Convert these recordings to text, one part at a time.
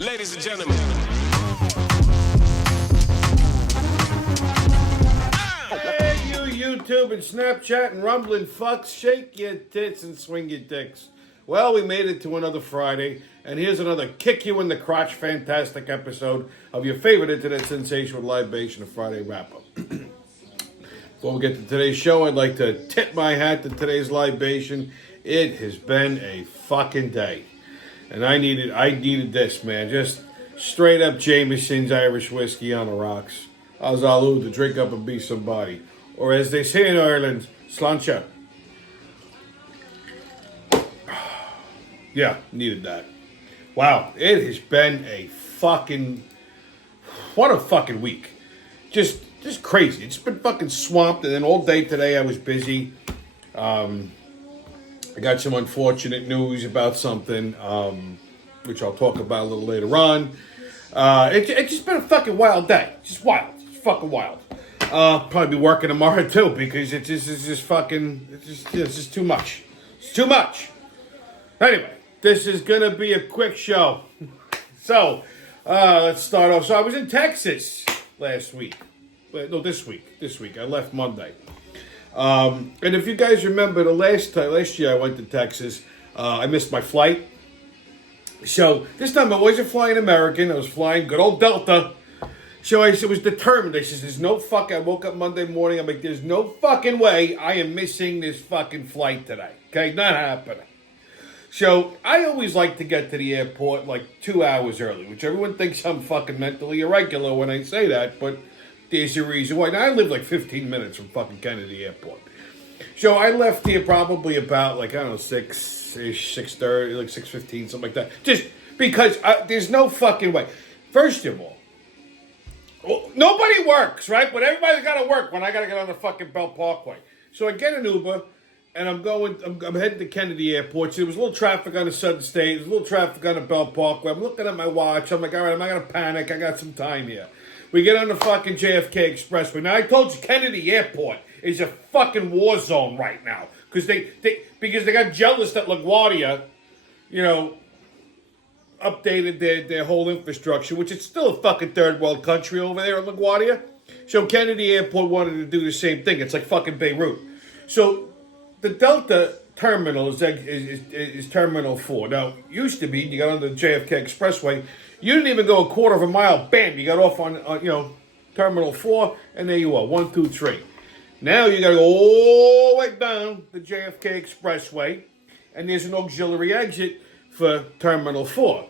Ladies and gentlemen. Hey, you YouTube and Snapchat and rumbling fucks, shake your tits and swing your dicks. Well, we made it to another Friday, and here's another kick you in the crotch fantastic episode of your favorite internet sensation with libation, a Friday wrap-up. Before we get to today's show, I'd like to tip my hat to today's libation. It has been a fucking day. And I needed this, man. Just straight up Jameson's Irish whiskey on the rocks. Azalu to drink up and be somebody. Or as they say in Ireland, slancha. Yeah, needed that. Wow, it has been a fucking... What a fucking week. Just crazy. It's been fucking swamped, and then all day today I was busy. I got some unfortunate news about something, which I'll talk about a little later on. It's just been a fucking wild day. Just wild. It's fucking wild. Probably be working tomorrow too, because it's just too much. It's too much. Anyway, this is gonna be a quick show. So, let's start off. So I was in Texas last week. No, this week. This week. I left Monday. And if you guys remember last year I went to Texas, I missed my flight. So this time I wasn't flying American, I was flying good old Delta. So I was determined. I said, there's no fuck. I woke up Monday morning, I'm like, there's no fucking way I am missing this fucking flight today. Okay, not happening. So I always like to get to the airport like 2 hours early, which everyone thinks I'm fucking mentally irregular when I say that, but there's a reason why. Now, I live like 15 minutes from fucking Kennedy Airport. So I left here probably about like, I don't know, 6-ish, 6:30, like 6:15, something like that. Just because there's no fucking way. First of all, nobody works, right? But everybody's got to work when I got to get on the fucking Bell Parkway. So I get an Uber, and I'm heading to Kennedy Airport. So there was a little traffic on the Southern State. There's a little traffic on the Bell Parkway. I'm looking at my watch. I'm like, all right, I'm not going to panic. I got some time here. We get on the fucking JFK Expressway. Now, I told you, Kennedy Airport is a fucking war zone right now. Because they got jealous that LaGuardia, updated their whole infrastructure, which is still a fucking third world country over there in LaGuardia. So Kennedy Airport wanted to do the same thing. It's like fucking Beirut. So the Delta terminal is Terminal 4. Now, used to be, you got on the JFK Expressway, you didn't even go a quarter of a mile. Bam, you got off on Terminal 4, and there you are, 1, 2, 3. Now you got to go all the way down the JFK Expressway, and there's an auxiliary exit for Terminal 4,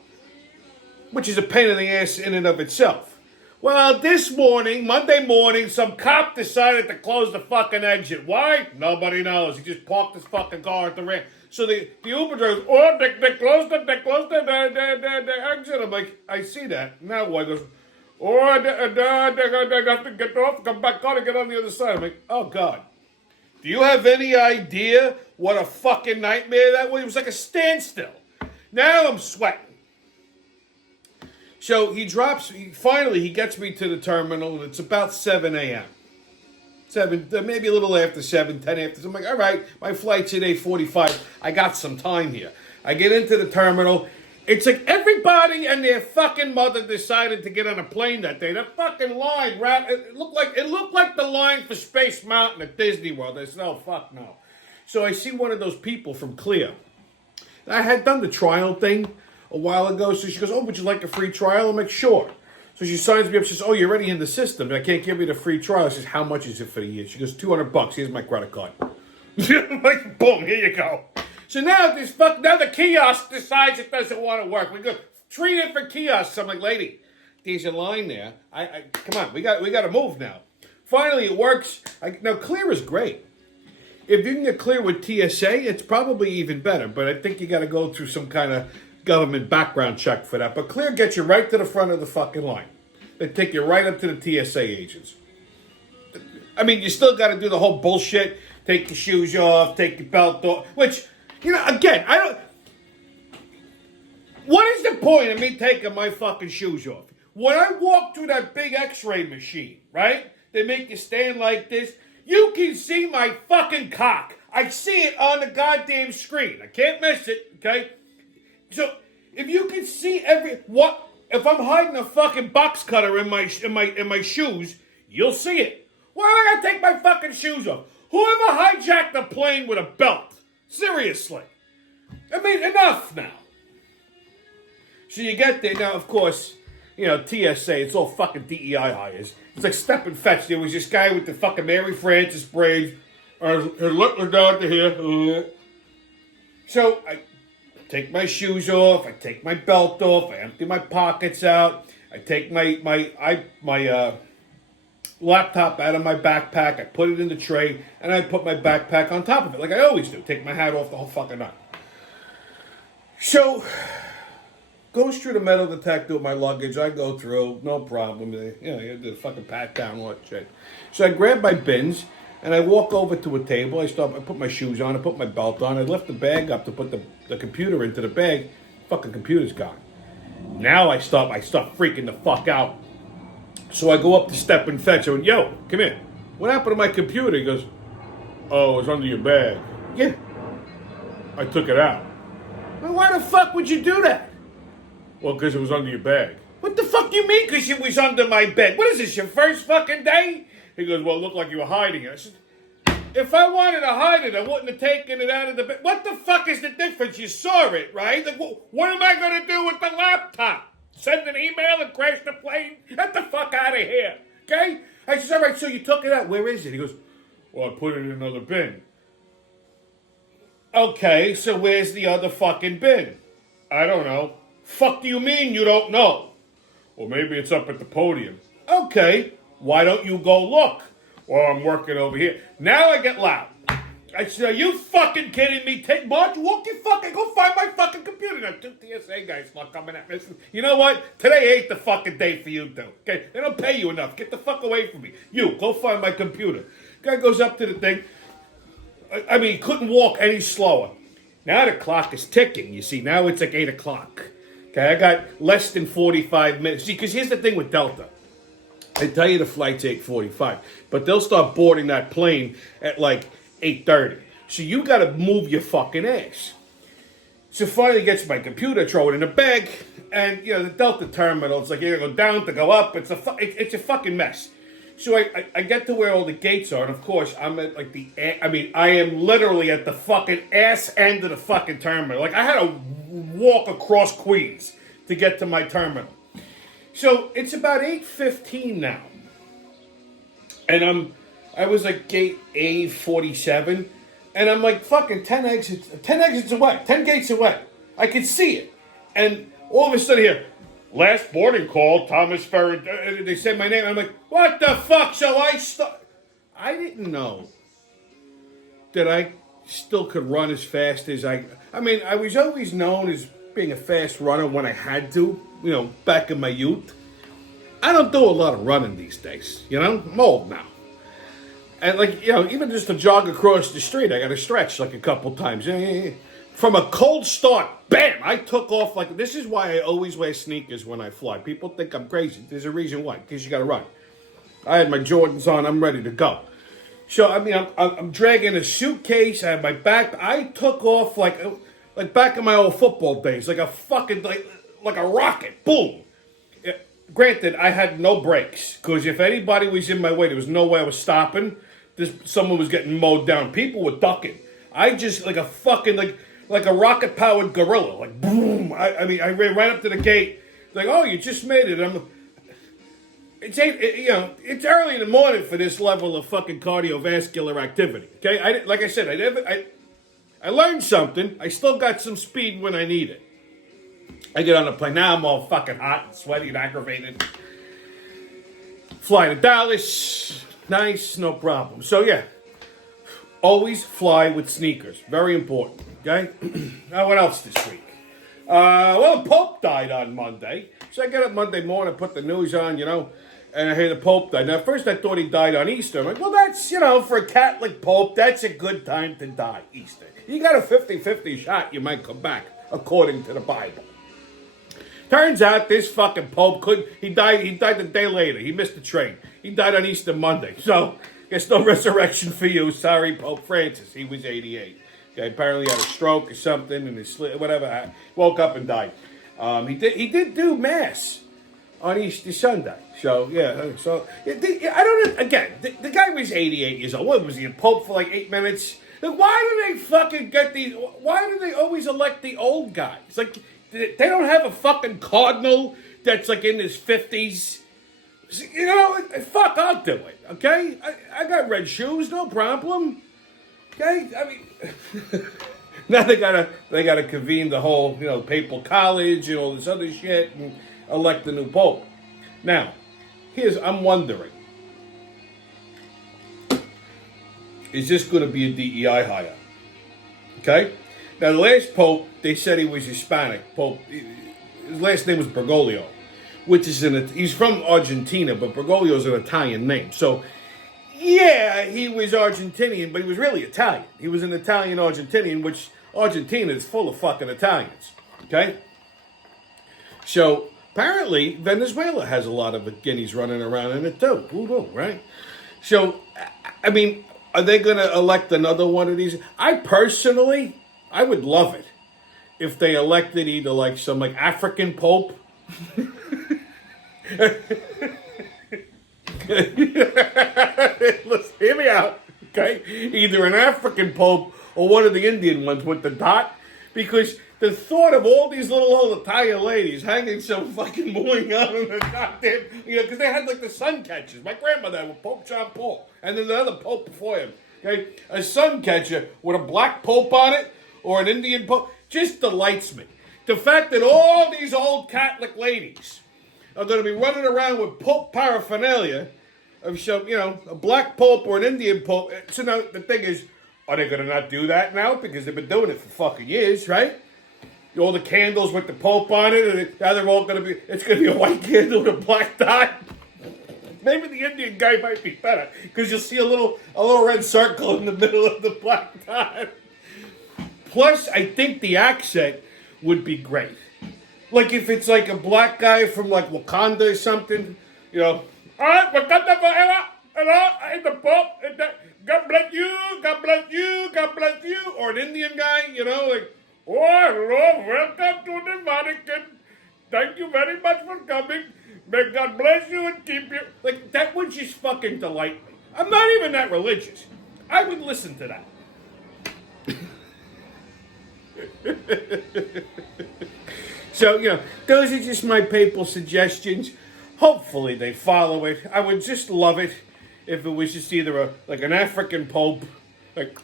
which is a pain in the ass in and of itself. Well, this morning, Monday morning, some cop decided to close the fucking exit. Why? Nobody knows. He just parked his fucking car at the ramp. So the Uber driver, they closed the exit. I'm like, I see that. Now what? He goes, they have to get off, come back on and get on the other side. I'm like, oh, God. Do you have any idea what a fucking nightmare that was? It was like a standstill. Now I'm sweating. So he finally gets me to the terminal, and it's about 7 a.m. 7, maybe a little after 7, 10 after. So I'm like, all right, my flight's at 8:45. I got some time here. I get into the terminal. It's like everybody and their fucking mother decided to get on a plane that day. That fucking line, it looked like the line for Space Mountain at Disney World. I said, oh, fuck no. So I see one of those people from Clear. I had done the trial thing a while ago, so she goes, oh, would you like a free trial? I'm like, sure. So she signs me up. She says, oh, you're already in the system. I can't give you the free trial. I says, how much is it for the year? She goes, $200. Here's my credit card. I'm like, boom, here you go. So now the kiosk decides it doesn't want to work. We go 3 different kiosks. I'm like, lady, there's a line there. Come on, we got to move now. Finally, it works. Now, Clear is great. If you can get Clear with TSA, it's probably even better. But I think you got to go through some kind of government background check for that. But Clear gets you right to the front of the fucking line. They take you right up to the TSA agents. I mean, you still got to do the whole bullshit. Take your shoes off, take your belt off. Which, again, what is the point of me taking my fucking shoes off? When I walk through that big x-ray machine, right? They make you stand like this. You can see my fucking cock. I see it on the goddamn screen. I can't miss it, okay? So, if you can see If I'm hiding a fucking box cutter in my shoes, you'll see it. Why am I gonna take my fucking shoes off? Whoever hijacked the plane with a belt? Seriously. I mean, enough now. So you get there now, of course, you know, TSA, it's all fucking DEI hires. It's like step and fetch. There was this guy with the fucking Mary Frances braids. Look down to here. So I take my shoes off. I take my belt off. I empty my pockets out. I take my laptop out of my backpack. I put it in the tray, and I put my backpack on top of it, like I always do. Take my hat off the whole fucking night. So, goes through the metal detector with my luggage. I go through, no problem. You know, you do the fucking pat down, all that shit. So I grab my bins, and I walk over to a table. I put my shoes on. I put my belt on. I lift the bag up to put the computer into the bag. Fucking computer's gone. Now I start freaking the fuck out. So I go up to step and fetch. I went, yo, come here. What happened to my computer? He goes, oh, it's under your bag. Yeah. I took it out. Well, why the fuck would you do that? Well, because it was under your bag. What the fuck do you mean because it was under my bed? What is this, your first fucking day? He goes, well, it looked like you were hiding it. I said, if I wanted to hide it, I wouldn't have taken it out of the bed. What the fuck is the difference? You saw it, right? Like, what am I going to do with the laptop? Send an email and crash the plane? Get the fuck out of here, okay? I said, all right, so you took it out. Where is it? He goes, well, I put it in another bin. Okay, so where's the other fucking bin? I don't know. Fuck do you mean you don't know? Well, maybe it's up at the podium. Okay, why don't you go look? Well, I'm working over here. Now I get loud. I said, are you fucking kidding me? March, walk your fucking, go find my fucking computer. Now, 2 TSA guys not coming at me. You know what? Today ain't the fucking day for you two. Okay? They don't pay you enough. Get the fuck away from me. You, go find my computer. Guy goes up to the thing. I mean, he couldn't walk any slower. Now the clock is ticking. You see, now it's like 8 o'clock. Okay, I got less than 45 minutes. See, because here's the thing with Delta. They tell you the flight's 8:45, but they'll start boarding that plane at like 8:30. So you got to move your fucking ass. So finally gets my computer, throw it in a bag, and you know the Delta terminal. It's like you gotta go down to go up. It's a fucking mess. So I get to where all the gates are, and of course I'm at like I am literally at the fucking ass end of the fucking terminal. Like I had to walk across Queens to get to my terminal. So it's about 8:15 now, and I was like gate A47, and I'm like fucking 10 exits away, 10 gates away. I could see it, and all of a sudden here, last boarding call, Thomas Ferry. They said my name. I'm like, what the fuck? So I didn't know that I still could run as fast as I mean, I was always known as being a fast runner when I had to, you know, back in my youth. I don't do a lot of running these days, you know? I'm old now. And like, you know, even just to jog across the street, I got to stretch like a couple times. From a cold start, bam, I took off like, this is why I always wear sneakers when I fly. People think I'm crazy. There's a reason why, because you got to run. I had my Jordans on, I'm ready to go. So, I mean, I'm dragging a suitcase, I have my back, I took off like back in my old football days, like a fucking, like a rocket, boom. Granted, I had no brakes, because if anybody was in my way, there was no way I was stopping. Someone was getting mowed down. People were ducking. I just, like a fucking, like a rocket-powered gorilla, like boom. I mean, I ran right up to the gate, like, oh, you just made it. It's early in the morning for this level of fucking cardiovascular activity. Okay, like I said, I learned something. I still got some speed when I need it. I get on the plane. Now I'm all fucking hot and sweaty and aggravated. Fly to Dallas. Nice, no problem. So, yeah. Always fly with sneakers. Very important. Okay? Now, what else this week? Well, the Pope died on Monday. So I get up Monday morning, put the news on, you know, and I hear the Pope died. Now, at first I thought he died on Easter. I'm like, well, that's, you know, for a Catholic Pope, that's a good time to die, Easter. You got a 50-50 shot, you might come back, according to the Bible. Turns out this fucking Pope he died the day later. He missed the train. He died on Easter Monday. So, there's no resurrection for you. Sorry, Pope Francis. He was 88. Okay, apparently he had a stroke or something, and whatever. Woke up and died. He did do mass on Easter Sunday. So yeah, I don't. Again, the guy was 88 years old. What was he, a pope for like 8 minutes? Like, why do they fucking get these? Why do they always elect the old guys? Like, they don't have a fucking cardinal that's like in his 50s. You know, fuck, I'll do it. Okay, I got red shoes, no problem. Okay, I mean, now they gotta convene the whole papal college and all this other shit and elect the new pope. Now, I'm wondering, is this going to be a DEI hire? Okay? Now, the last pope, they said he was Hispanic. Pope, his last name was Bergoglio, which is he's from Argentina, but Bergoglio's an Italian name. So, yeah, he was Argentinian, but he was really Italian. He was an Italian Argentinian, which Argentina is full of fucking Italians. Okay? So, apparently, Venezuela has a lot of guineas running around in it too. Who knew, right? So, I mean, are they going to elect another one of these? I would love it if they elected either like some like African pope. Let's hear me out, okay? Either an African pope or one of the Indian ones with the dot, because the thought of all these little old Italian ladies hanging some fucking mooing out on the goddamn, because they had like the sun catchers. My grandmother had with Pope John Paul, and then another pope before him. Okay, a sun catcher with a black pope on it or an Indian pope just delights me. The fact that all these old Catholic ladies are going to be running around with pope paraphernalia of some, a black pope or an Indian pope. So now the thing is, are they going to not do that now? Because they've been doing it for fucking years, right? All the candles with the Pope on it, and now they're all going to be, it's going to be a white candle with a black dot. Maybe the Indian guy might be better, because you'll see a little red circle in the middle of the black dot. Plus, I think the accent would be great. Like if it's like a black guy from like Wakanda or something, all right, Wakanda forever, and the Pope, and God bless you, God bless you, God bless you. Or an Indian guy, like, oh, hello, welcome to the Vatican. Thank you very much for coming. May God bless you and keep you. Like, that would just fucking delight me. I'm not even that religious. I would listen to that. So, those are just my papal suggestions. Hopefully they follow it. I would just love it if it was just either an African pope, like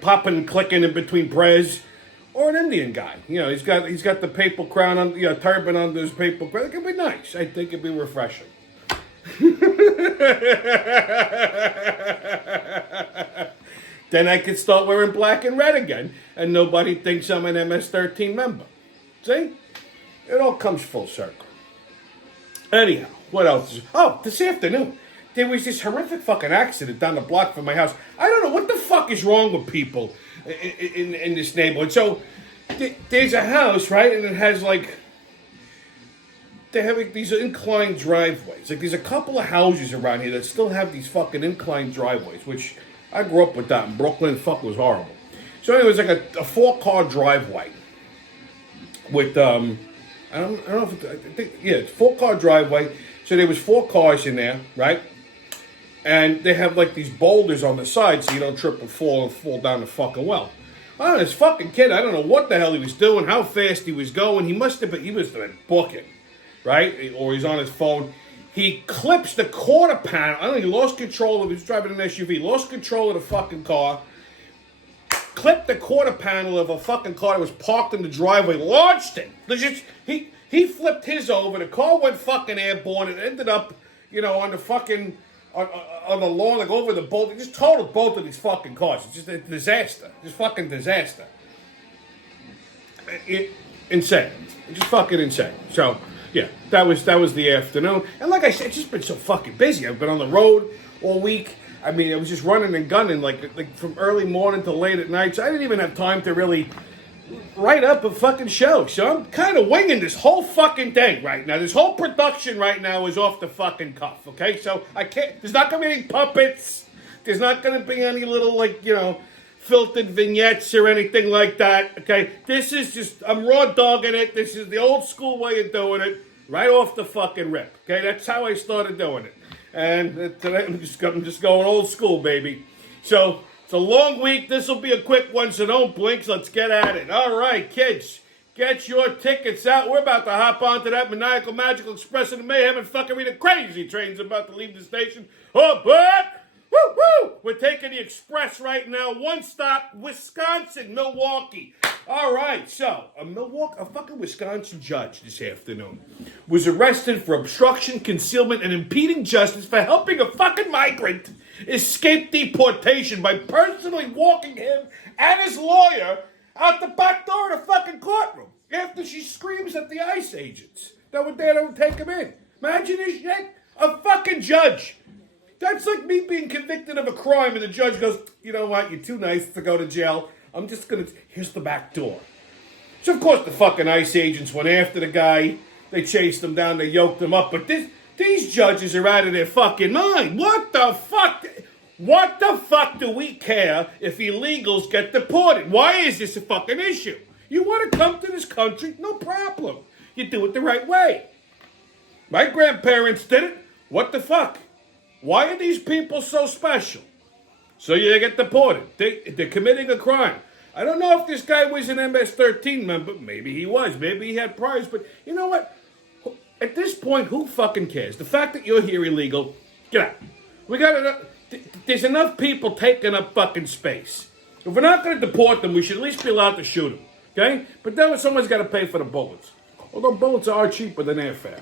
popping and clicking in between prayers, or an Indian guy. He's got the papal crown on, turban under his papal crown. It could be nice. I think it'd be refreshing. Then I could start wearing black and red again, and nobody thinks I'm an MS-13 member. See? It all comes full circle. Anyhow, what else? This afternoon, there was this horrific fucking accident down the block from my house. I don't know what the fuck is wrong with people in this neighborhood. So, there's a house, right? And it has they have these inclined driveways. Like, there's a couple of houses around here that still have these fucking inclined driveways, which I grew up with that in Brooklyn. Fuck, was horrible. So anyway, it was like a 4-car driveway with, I don't know if I think, it's 4-car driveway. So there was 4 cars in there, right? And they have like these boulders on the side so you don't trip and fall down the fucking well. Oh, this fucking kid, I don't know what the hell he was doing, how fast he was going. He was booking, right? Or he's on his phone. He clips the quarter panel. I don't know, he lost control of, he was driving an SUV, lost control of the fucking car, clipped the quarter panel of a fucking car that was parked in the driveway, launched it. He flipped his over, the car went fucking airborne, and ended up, on the fucking, on the lawn, like over the boat. It just totaled both of these fucking cars. It's just a disaster. Just fucking disaster. Insane. Just fucking insane. So, yeah, that was the afternoon. And like I said, it's just been so fucking busy. I've been on the road all week. I mean, I was just running and gunning like from early morning to late at night. So I didn't even have time to really write up a fucking show. So I'm kind of winging this whole fucking thing right now. This whole production right now is off the fucking cuff, okay? So I can't, there's not going to be any puppets. There's not going to be any little, filtered vignettes or anything like that. Okay, this is just, I'm raw dogging it. This is the old school way of doing it, right off the fucking rip. Okay, that's how I started doing it. And today I'm just going old school, baby. So it's a long week. This will be a quick one, so don't blink. Let's get at it. All right, kids. Get your tickets out. We're about to hop onto that maniacal, magical express in the mayhem and fucking read a crazy train's about to leave the station. Oh, but woo, woo! We're taking the express right now. One stop, Wisconsin, Milwaukee. All right, so a fucking Wisconsin judge this afternoon was arrested for obstruction, concealment, and impeding justice for helping a fucking migrant escape deportation by personally walking him and his lawyer out the back door of the fucking courtroom after she screams at the ICE agents that were there to take him in. Imagine this shit. A fucking judge. That's like me being convicted of a crime and the judge goes, you know what, you're too nice to go to jail. I'm just going to, here's the back door. So, of course, the fucking ICE agents went after the guy. They chased him down. They yoked him up. But these judges are out of their fucking mind. What the fuck? What the fuck do we care if illegals get deported? Why is this a fucking issue? You want to come to this country? No problem. You do it the right way. My grandparents did it. What the fuck? Why are these people so special? So you get deported. They're committing a crime. I don't know if this guy was an MS-13 member. Maybe he was. Maybe he had priors. But you know what? At this point, who fucking cares? The fact that you're here illegal, get out. We got enough. There's enough people taking up fucking space. If we're not going to deport them, we should at least be allowed to shoot them. Okay? But then someone's got to pay for the bullets. Although bullets are cheaper than airfare.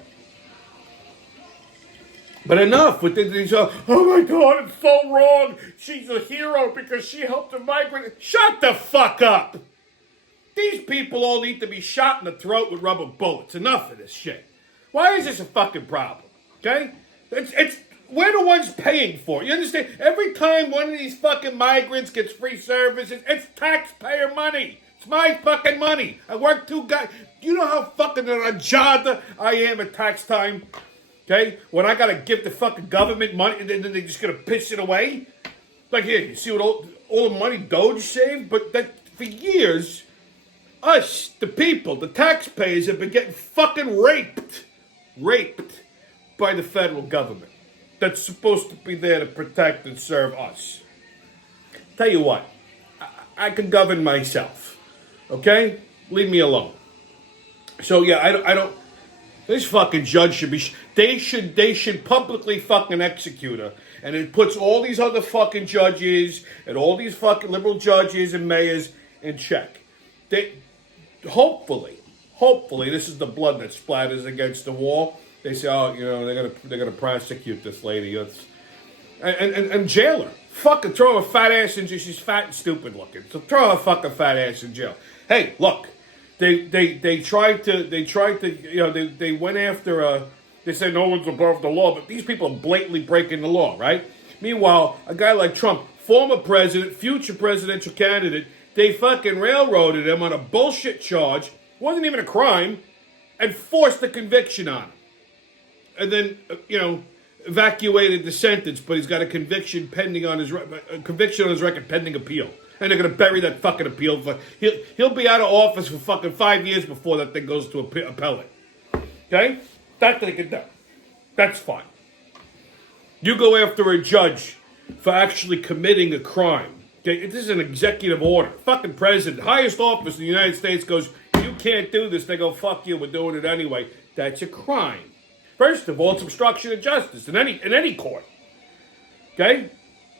But enough with these, oh my God, it's so wrong. She's a hero because she helped a migrant. Shut the fuck up. These people all need to be shot in the throat with rubber bullets. Enough of this shit. Why is this a fucking problem? Okay? We're the ones paying for it. You understand? Every time one of these fucking migrants gets free services, it's taxpayer money. It's my fucking money. I work two guys. You know how fucking rajada I am at tax time? Okay? When I gotta give the fucking government money and then they're just gonna piss it away? Like here, you see what all the money Doge saved? But that for years, us, the people, the taxpayers have been getting fucking raped by the federal government. That's supposed to be there to protect and serve us. Tell you what, I can govern myself. Okay? Leave me alone. So yeah, I don't. This fucking judge should be. They should publicly fucking execute her, and it puts all these other fucking judges and all these fucking liberal judges and mayors in check. Hopefully, this is the blood that splatters against the wall. They say, oh, you know, they're gonna prosecute this lady, and jail her. Fucking throw her fat ass in jail. She's fat and stupid looking, so throw her fucking fat ass in jail. Hey, look, they tried to, you know, they went after they said no one's above the law, but these people are blatantly breaking the law, right? Meanwhile, a guy like Trump, former president, future presidential candidate, they fucking railroaded him on a bullshit charge, wasn't even a crime, and forced a conviction on him. And then, you know, evacuated the sentence, but he's got a conviction pending on his record pending appeal. And they're going to bury that fucking appeal. He'll be out of office for fucking 5 years before that thing goes to appellate. Okay? That they can do. That's fine. You go after a judge for actually committing a crime. Okay? This is an executive order. Fucking president, highest office in the United States goes, you can't do this. They go, fuck you, we're doing it anyway. That's a crime. First of all, it's obstruction of justice in any court. Okay?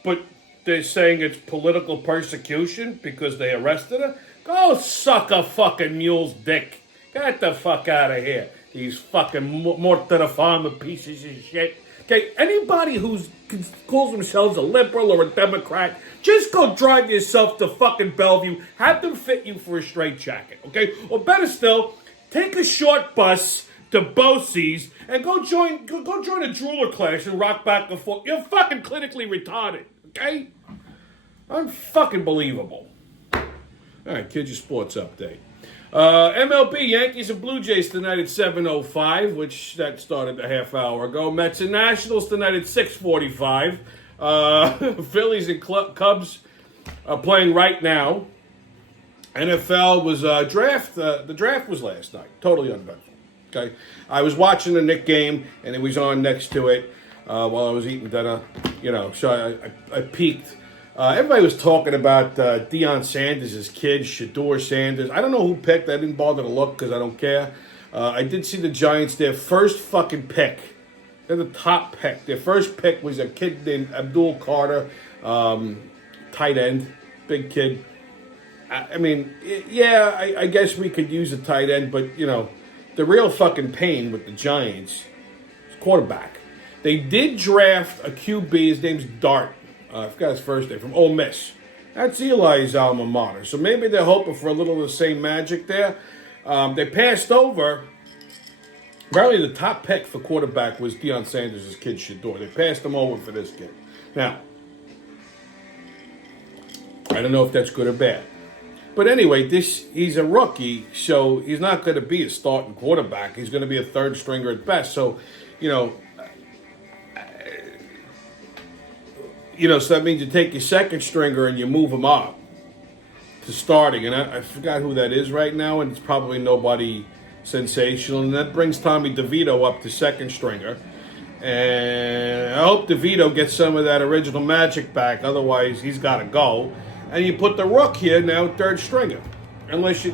But they're saying it's political persecution because they arrested her? Go suck a fucking mule's dick. Get the fuck out of here. These fucking mortar the farmer pieces of shit. Okay, anybody who calls themselves a liberal or a Democrat, just go drive yourself to fucking Bellevue. Have them fit you for a straitjacket, okay? Or better still, take a short bus to Bosie's and go join a drooler class and rock back and forth. You're fucking clinically retarded, okay? Unfucking believable. All right, kids, your sports update. MLB, Yankees and Blue Jays tonight at 7:05, which that started a half hour ago. Mets and Nationals tonight at 6:45. Phillies and Cubs playing right now. NFL was draft. The draft was last night. Totally uneventful. Okay, I was watching the Knick game, and it was on next to it while I was eating dinner. So I peeked. Everybody was talking about Deion Sanders' kid, Shador Sanders. I don't know who picked. I didn't bother to look because I don't care. I did see the Giants, their first fucking pick. They're the top pick. Their first pick was a kid named Abdul Carter, tight end, big kid. I guess we could use a tight end, but, the real fucking pain with the Giants is quarterback. They did draft a QB. His name's Dart. I forgot his first name, from Ole Miss. That's Eli's alma mater. So maybe they're hoping for a little of the same magic there. They passed over. Apparently the top pick for quarterback was Deion Sanders' kid, Shador. They passed him over for this kid. Now, I don't know if that's good or bad. But anyway, he's a rookie, so he's not going to be a starting quarterback. He's going to be a third stringer at best. So, so that means you take your second stringer and you move him up to starting. And I forgot who that is right now, and it's probably nobody sensational. And that brings Tommy DeVito up to second stringer. And I hope DeVito gets some of that original magic back. Otherwise, he's got to go. And you put the rook here now, third stringer. Unless you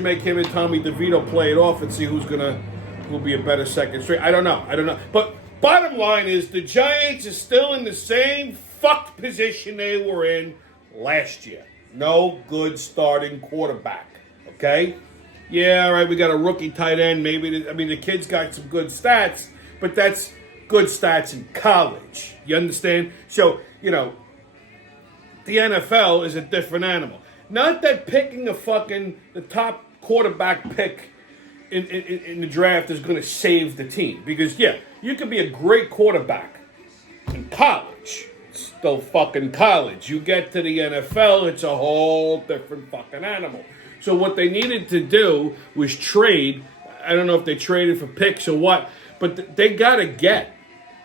make him and Tommy DeVito play it off and see who'll be a better second string. I don't know. But bottom line is the Giants are still in the same fucked position they were in last year. No good starting quarterback. Okay? Yeah, all right, we got a rookie tight end. The kid's got some good stats, but that's good stats in college. You understand? So, the NFL is a different animal. Not that picking the top quarterback pick in the draft is going to save the team. Because, you could be a great quarterback in college. It's still fucking college. You get to the NFL, it's a whole different fucking animal. So what they needed to do was trade. I don't know if they traded for picks or what, but they got to get.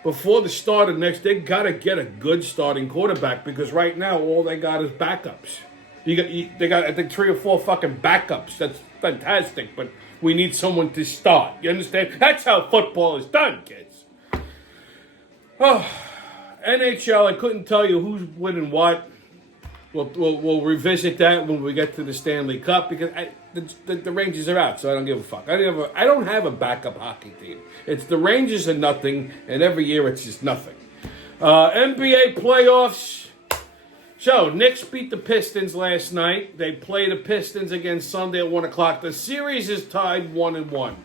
Before the start of next, they got to get a good starting quarterback because right now all they got is backups. They got I think 3 or 4 fucking backups. That's fantastic, but we need someone to start. You understand? That's how football is done, kids. Oh, NHL, I couldn't tell you who's winning what. We'll revisit that when we get to the Stanley Cup because the Rangers are out, so I don't give a fuck. I don't have a backup hockey team. It's the Rangers and nothing, and every year it's just nothing. NBA playoffs. So, Knicks beat the Pistons last night. They play the Pistons again Sunday at 1 o'clock. The series is tied 1-1.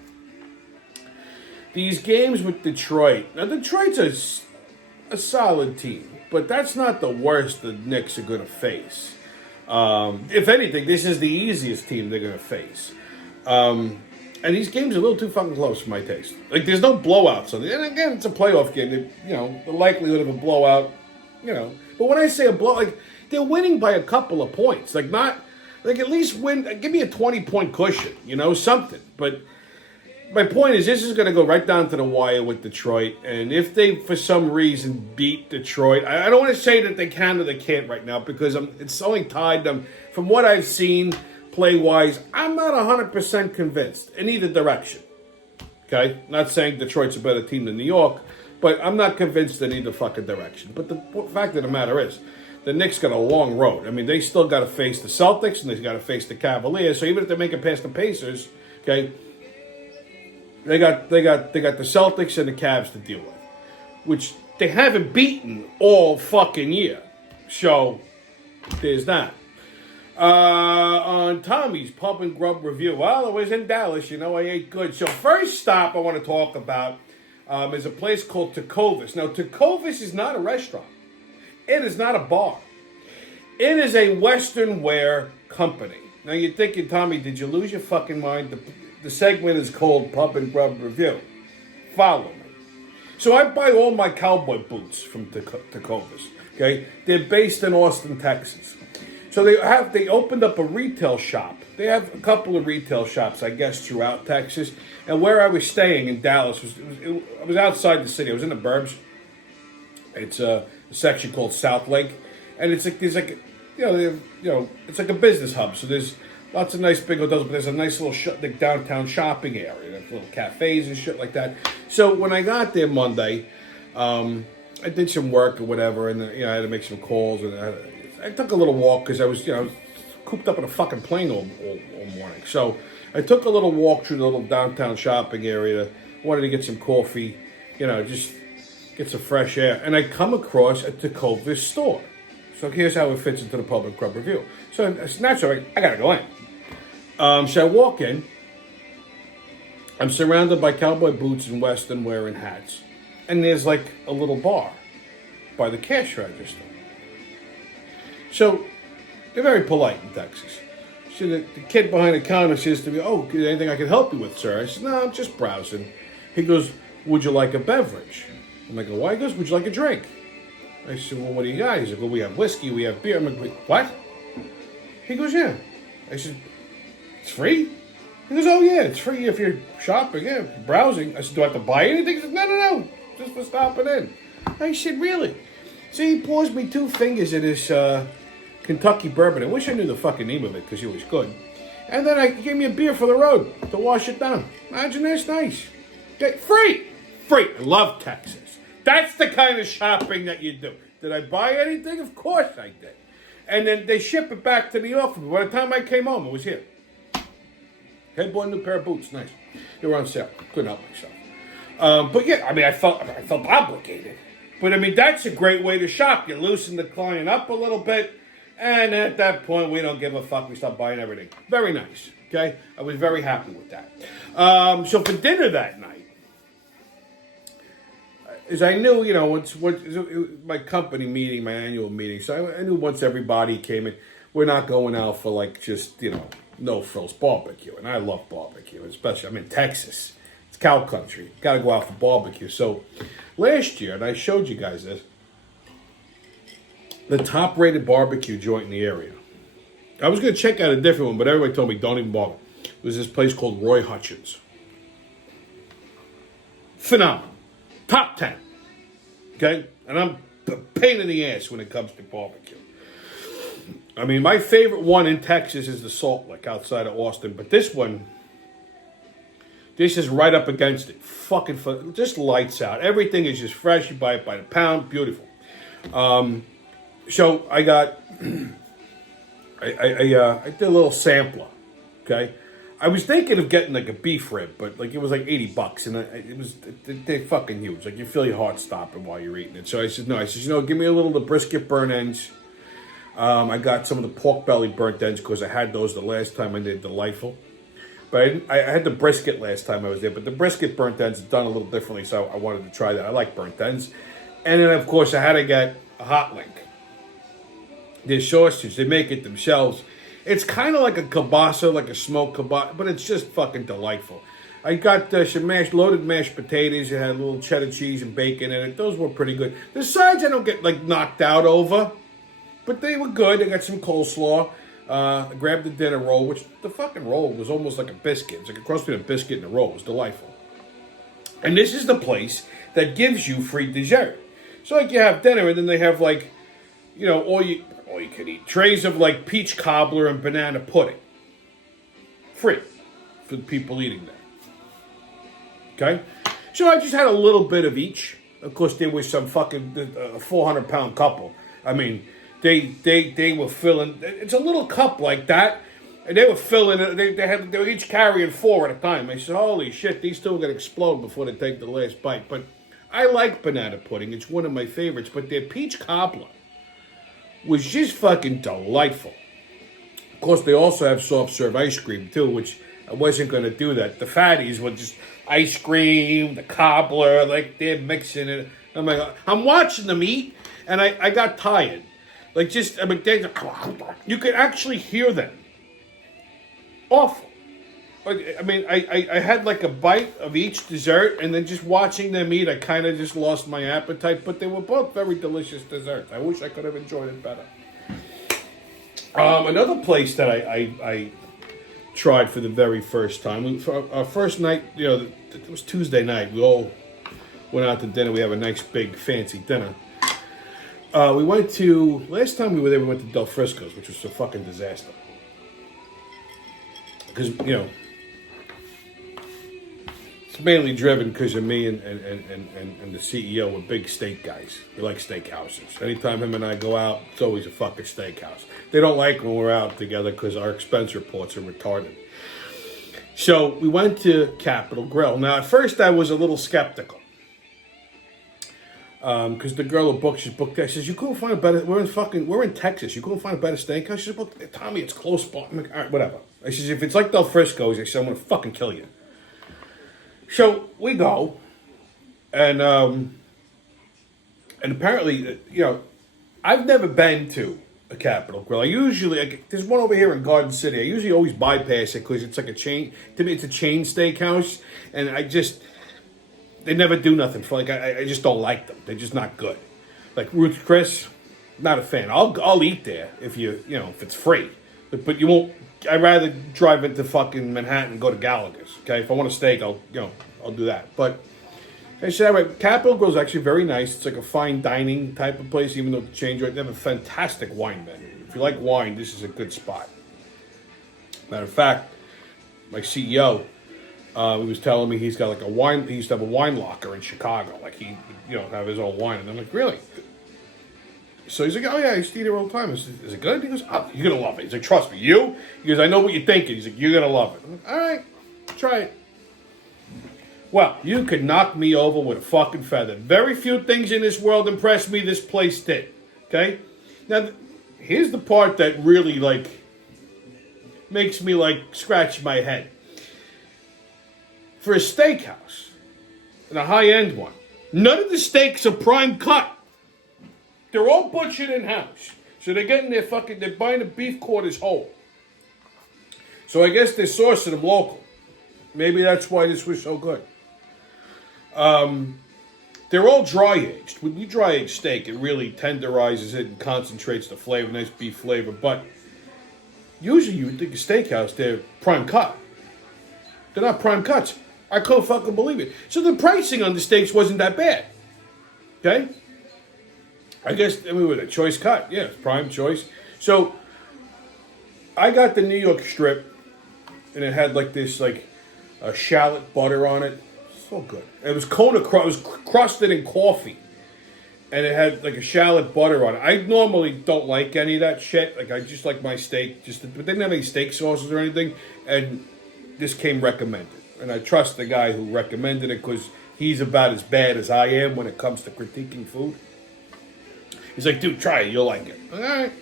These games with Detroit. Now, Detroit's a solid team. But that's not the worst the Knicks are going to face. If anything, this is the easiest team they're going to face. And these games are a little too fucking close for my taste. Like, there's no blowouts. And again, it's a playoff game. The likelihood of a blowout, But when I say a blowout, they're winning by a couple of points. At least win. Give me a 20-point cushion, something. But my point is, this is going to go right down to the wire with Detroit. And if they, for some reason, beat Detroit, I don't want to say that they can or they can't right now because it's only tied them. From what I've seen, play-wise, I'm not 100% convinced in either direction. Okay? Not saying Detroit's a better team than New York, but I'm not convinced in either fucking direction. But the fact of the matter is, the Knicks got a long road. They still got to face the Celtics and they got to face the Cavaliers. So even if they make it past the Pacers, okay, They got the Celtics and the Cavs to deal with, which they haven't beaten all fucking year. So there's that. On Tommy's Pub and Grub review, well, I was in Dallas. I ate good. So first stop I want to talk about is a place called Tecovas. Now Tecovas is not a restaurant. It is not a bar. It is a Western wear company. Now you're thinking, Tommy, did you lose your fucking mind? The segment is called Pub and Grub Review. Follow me. So I buy all my cowboy boots from Tecovas. Okay, they're based in Austin, Texas. So they opened up a retail shop. They have a couple of retail shops, I guess, throughout Texas. And where I was staying in Dallas I was outside the city. I was in the burbs. It's a section called South Lake, and it's like there's like it's like a business hub. So there's lots of nice big hotels, but there's a nice little like downtown shopping area. There's little cafes and shit like that. So when I got there Monday, I did some work or whatever, and I had to make some calls, and I took a little walk because I was cooped up in a fucking plane all morning. So I took a little walk through the little downtown shopping area. Wanted to get some coffee, just get some fresh air. And I come across a Tecovas store. So here's how it fits into the public club review. So it's natural, I gotta go in. So I walk in. I'm surrounded by cowboy boots and Western wearing hats. And there's like a little bar by the cash register. So they're very polite in Texas. So the kid behind the counter says to me, "Oh, anything I can help you with, sir?" I said, "No, I'm just browsing." He goes, "Would you like a beverage?" I'm like, "Why?" He goes, "Would you like a drink?" I said, "Well, what do you got?" He's like, "Well, we have whiskey, we have beer." I'm like, "Wait, what?" He goes, "Yeah." I said, "It's free?" He goes, "Oh, yeah, it's free if you're shopping, yeah, browsing." I said, "Do I have to buy anything?" He said, No, just for stopping in." I said, "Really?" So he pours me 2 fingers of this Kentucky bourbon. I wish I knew the fucking name of it because it was good. And then he gave me a beer for the road to wash it down. Imagine that's nice. Free. I love Texas. That's the kind of shopping that you do. Did I buy anything? Of course I did. And then they ship it back to the office. By the time I came home, it was here. Hey, bought a new pair of boots. Nice. They were on sale. Couldn't help myself. But yeah, I felt obligated. But I mean, that's a great way to shop. You loosen the client up a little bit. And at that point, we don't give a fuck. We stop buying everything. Very nice. Okay? I was very happy with that. So for dinner that night, as I knew, my company meeting, my annual meeting, so I knew once everybody came in, we're not going out for like just, no frills barbecue. And I love barbecue, especially, I'm in Texas. It's cow country. Got to go out for barbecue. So last year, and I showed you guys this, the top-rated barbecue joint in the area. I was going to check out a different one, but everybody told me don't even bother. It was this place called Roy Hutchins. Phenomenal. Top 10. Okay? And I'm a pain in the ass when it comes to barbecue. I mean, my favorite one in Texas is the Salt Lick outside of Austin. But this is right up against it. Fucking fun. Just lights out. Everything is just fresh. You buy it by the pound. Beautiful. So I got, I did a little sampler, okay? I was thinking of getting like a beef rib, but like it was like $80, and they're fucking huge. Like you feel your heart stopping while you're eating it. So I said, give me a little of the brisket burnt ends. I got some of the pork belly burnt ends because I had those the last time I did Delightful. But I had the brisket last time I was there, but the brisket burnt ends is done a little differently, so I wanted to try that. I like burnt ends. And then, of course, I had to get a hot link. Their sausage, they make it themselves. It's kind of like a kielbasa, like a smoked kielbasa, but it's just fucking delightful. I got some loaded mashed potatoes. It had a little cheddar cheese and bacon in it. Those were pretty good. The sides I don't get like knocked out over, but they were good. I got some coleslaw. I grabbed the dinner roll, which the fucking roll was almost like a biscuit. It's like a cross between a biscuit and a roll. It was delightful. And this is the place that gives you free dessert. So like you have dinner and then they have like, all you can eat. Trays of like peach cobbler and banana pudding. Free for the people eating there. Okay? So I just had a little bit of each. Of course, there was some fucking 400-pound couple. I mean, they were filling. It's a little cup like that. And they were filling it. They were each carrying 4 at a time. I said, holy shit, these two are going to explode before they take the last bite. But I like banana pudding. It's one of my favorites. But their peach cobbler was just fucking delightful. Of course, they also have soft serve ice cream, too, which I wasn't going to do that. The fatties were just ice cream, the cobbler, like they're mixing it. I'm watching them eat, and I got tired. Like just, you could actually hear them. Awful. I had like a bite of each dessert, and then just watching them eat, I kind of just lost my appetite. But they were both very delicious desserts. I wish I could have enjoyed it better. Another place that I tried for the very first time. Our first night, it was Tuesday night. We all went out to dinner. We have a nice big fancy dinner. we went to, last time we were there, we went to Del Frisco's, which was a fucking disaster. Because, it's mainly driven because of me and the CEO. We're big steak guys. We like steakhouses. Anytime him and I go out, it's always a fucking steakhouse. They don't like when we're out together because our expense reports are retarded. So we went to Capitol Grill. Now, at first I was a little skeptical. Because the girl who booked, she booked there. She says, you couldn't find a better, we're in Texas. You couldn't find a better steakhouse? She said, well, Tommy, it's close by. I'm like, all right, whatever. I says, if it's like Del Frisco's, I said, I'm going to fucking kill you. So we go, and apparently, I've never been to a Capitol Grill. I usually, there's one over here in Garden City. I usually always bypass it because it's like a chain. To me, it's a chain steakhouse, and they never do nothing for I just don't like them. They're just not good. Like Ruth's Chris, not a fan. I'll eat there if if it's free, but you won't. I'd rather drive into fucking Manhattan and go to Gallagher's. Okay, if I want a steak, I'll do that. But I said, all right, Capitol Grill is actually very nice. It's like a fine dining type of place, even though it's chain joint. They have a fantastic wine menu. If you like wine, this is a good spot. Matter of fact, my CEO, he was telling me he's got like a wine. He used to have a wine locker in Chicago. Like he, have his own wine. And I'm like, really? So he's like, oh yeah, I used to eat here all the time. Is it good? He goes, oh, you're gonna love it. He's like, trust me, you? He goes, I know what you're thinking. He's like, you're gonna love it. I'm like, all right, try it. Well, you could knock me over with a fucking feather. Very few things in this world impress me. This place did. Okay? Now, here's the part that really makes me scratch my head. For a steakhouse, and a high-end one, none of the steaks are prime cut. They're all butchered in-house. So they're buying the beef quarters whole. So I guess they're sourcing them local. Maybe that's why this was so good. They're all dry-aged. When you dry-age steak, it really tenderizes it and concentrates the flavor, nice beef flavor. But usually you would think a steakhouse, they're prime cut. They're not prime cuts. I couldn't fucking believe it. So the pricing on the steaks wasn't that bad. Okay? I guess, with a choice cut. Yeah, it's prime choice. So, I got the New York strip, and it had this, a shallot butter on it. So good. It was it was crusted in coffee. And it had, a shallot butter on it. I normally don't like any of that shit. I just like my steak. But they didn't have any steak sauces or anything. And this came recommended. And I trust the guy who recommended it because he's about as bad as I am when it comes to critiquing food. He's like, dude, try it. You'll like it. All right.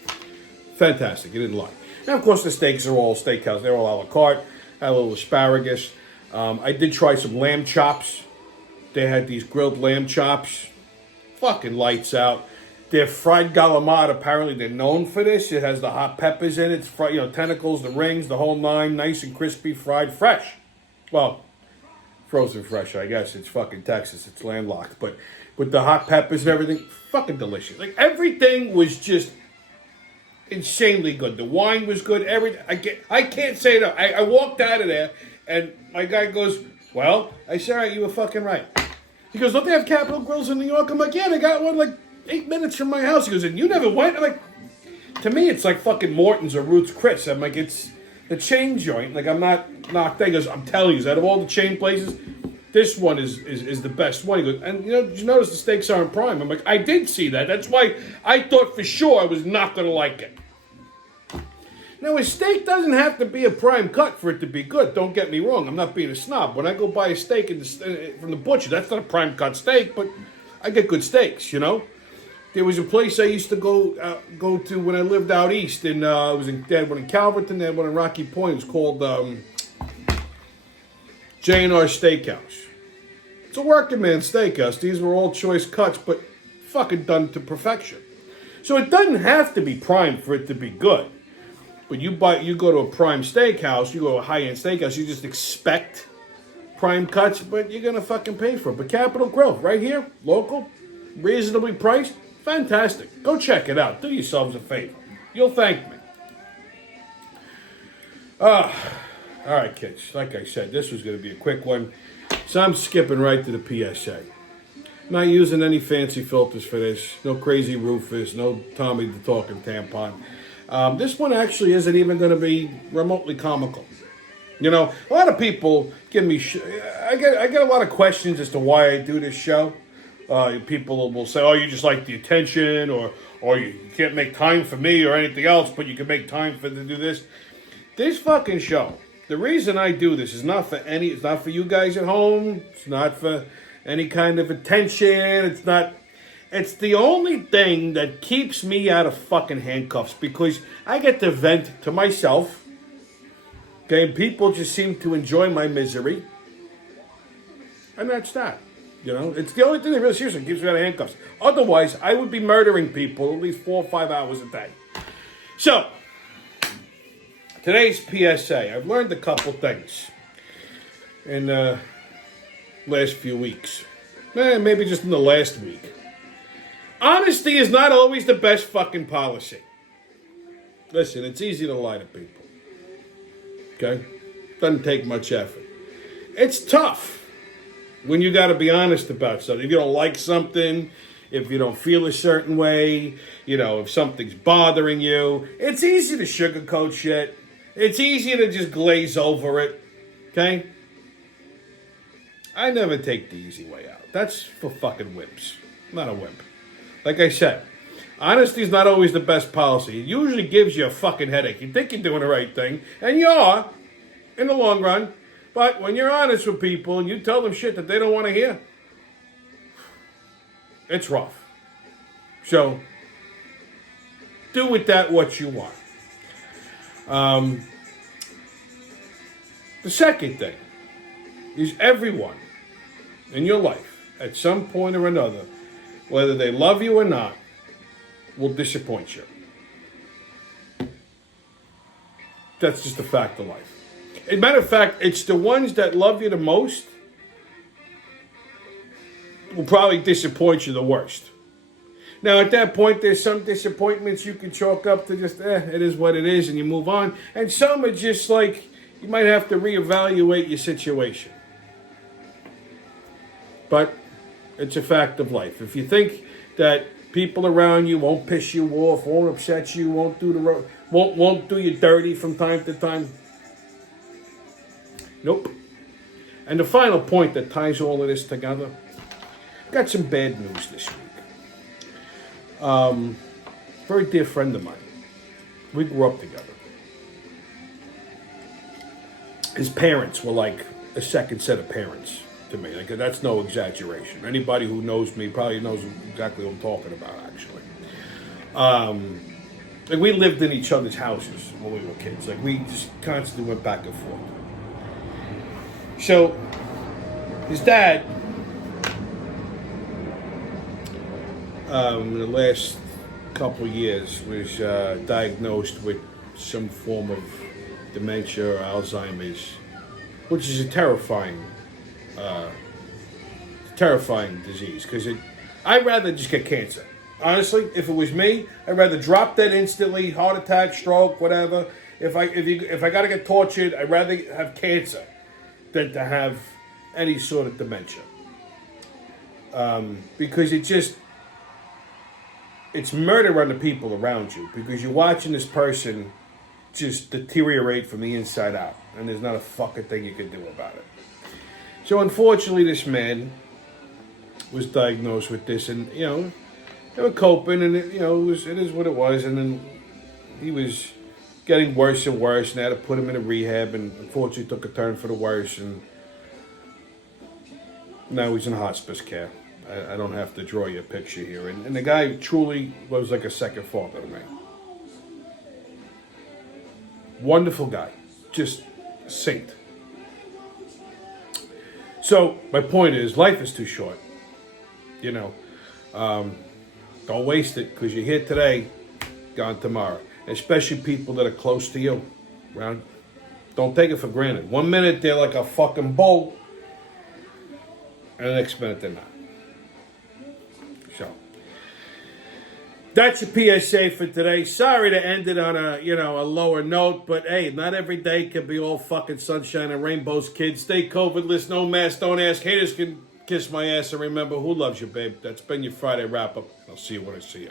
Fantastic. He didn't lie. And, of course, the steaks are all steakhouse. They're all a la carte. Had a little asparagus. I did try some lamb chops. They had these grilled lamb chops. Fucking lights out. Their fried galamad, apparently they're known for this. It has the hot peppers in it. It's fried, tentacles, the rings, the whole nine. Nice and crispy, fried fresh. Well, frozen fresh, I guess. It's fucking Texas. It's landlocked. But with the hot peppers and everything, fucking delicious. Everything was just insanely good. The wine was good. I can't say it. I walked out of there, and my guy goes, well, I said, all right, you were fucking right. He goes, don't they have Capitol Grills in New York? I'm like, yeah, they got one 8 minutes from my house. He goes, and you never went? I'm like, to me, it's like fucking Morton's or Ruth's Chris. I'm like, it's the chain joint. I'm not knocked out. He goes, I'm telling you, out of all the chain places, this one is the best one. He goes, and did you notice the steaks aren't prime? I'm like, I did see that. That's why I thought for sure I was not going to like it. Now, a steak doesn't have to be a prime cut for it to be good. Don't get me wrong. I'm not being a snob. When I go buy a steak from the butcher, that's not a prime cut steak, but I get good steaks, There was a place I used to go to when I lived out east. They had one in Calverton, they had one in Rocky Point. It was called J&R Steakhouse. It's a working man steakhouse. These were all choice cuts, but fucking done to perfection. So it doesn't have to be prime for it to be good. But you go to a prime steakhouse, you go to a high-end steakhouse, you just expect prime cuts, but you're going to fucking pay for it. But Capitol Grill, right here, local, reasonably priced, fantastic. Go check it out. Do yourselves a favor. You'll thank me. All right, kids. Like I said, this was going to be a quick one. So I'm skipping right to the PSA. Not using any fancy filters for this. No crazy Rufus. No Tommy the Talking Tampon. This one actually isn't even going to be remotely comical. You know, a lot of people give me. I get a lot of questions as to why I do this show. People will say, "Oh, you just like the attention," or you can't make time for me or anything else, but you can make time to do this. This fucking show. The reason I do this is not for any. It's not for you guys at home. It's not for any kind of attention. It's not. It's the only thing that keeps me out of fucking handcuffs because I get to vent to myself. Okay, and people just seem to enjoy my misery, and that's that. You know, it's the only thing that really seriously keeps me out of handcuffs. Otherwise, I would be murdering people at least 4 or 5 hours a day. So, today's PSA. I've learned a couple things in the last few weeks. Maybe just in the last week. Honesty is not always the best fucking policy. Listen, it's easy to lie to people. Okay? Doesn't take much effort. It's tough when you got to be honest about something. If you don't like something, if you don't feel a certain way, you know, if something's bothering you, it's easy to sugarcoat shit. It's easy to just glaze over it. Okay? I never take the easy way out. That's for fucking wimps. I'm not a wimp. Like I said, honesty is not always the best policy. It usually gives you a fucking headache. You think you're doing the right thing, and you are, in the long run. But when you're honest with people and you tell them shit that they don't want to hear, it's rough. So, do with that what you want. The second thing is everyone in your life, at some point or another, whether they love you or not, will disappoint you. That's just a fact of life. As a matter of fact, it's the ones that love you the most will probably disappoint you the worst. Now, at that point, there's some disappointments you can chalk up to just, it is what it is, and you move on. And some are just like, you might have to reevaluate your situation. But it's a fact of life. If you think that people around you won't piss you off, won't upset you, won't do you dirty from time to time, nope. And the final point that ties all of this together, got some bad news this week. Very dear friend of mine. We grew up together. His parents were like a second set of parents to me. Like, that's no exaggeration. Anybody who knows me probably knows exactly what I'm talking about, actually. Like, we lived in each other's houses when we were kids. Like, we just constantly went back and forth. So, his dad, in the last couple of years, was diagnosed with some form of dementia or Alzheimer's, which is a terrifying disease. Because I'd rather just get cancer. Honestly, if it was me, I'd rather drop dead instantly, heart attack, stroke, whatever. If I got to get tortured, I'd rather have cancer than to have any sort of dementia. Because it's murder on the people around you, because you're watching this person just deteriorate from the inside out, and there's not a fucking thing you can do about it. So unfortunately, this man was diagnosed with this, and you know, they were coping, and it is what it was, and then he was getting worse and worse, and they had to put him in a rehab, and unfortunately took a turn for the worse, and now he's in hospice care. I don't have to draw you a picture here. And the guy truly was like a second father to me. Wonderful guy. Just a saint. So, my point is, life is too short. You know, don't waste it, because you're here today, gone tomorrow. Especially people that are close to you. Right? Don't take it for granted. 1 minute they're like a fucking bull, and the next minute they're not. So, that's your PSA for today. Sorry to end it on a lower note, but hey, not every day can be all fucking sunshine and rainbows, kids. Stay COVID-less, no mask, don't ask. Haters can kiss my ass, and remember, who loves you, babe? That's been your Friday wrap-up. I'll see you when I see you.